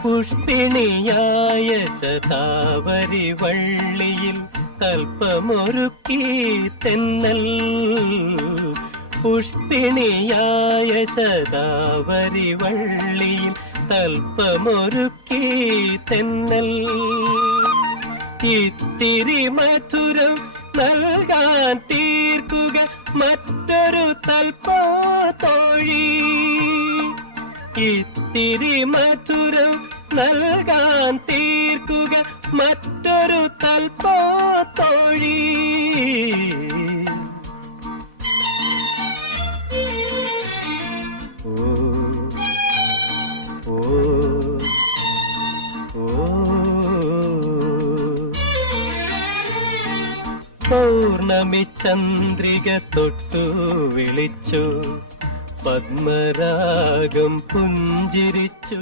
പുഷ്പിണിയായ ശതാവരി വള്ളിയിൽ തൽപ്പമൊരുക്കി തെന്നൽ. പുഷ്പിണിയായ ശതാവരി വള്ളിയിൽ തൽപ്പമൊരുക്കി തെന്നൽ. ഇത്തിരി മധുരം നൽകാൻ തീർക്കുക മറ്റൊരു തൽപ്പോ തോഴി. ഇത്തിരി മധുരം നൽകാൻ തീർക്കുക മറ്റൊരു തൽപ്പോ തോഴി. പൗർണമി ചന്ദ്രിക തൊട്ടു വിളിച്ചു, പത്മരാഗം പുഞ്ചിരിച്ചു.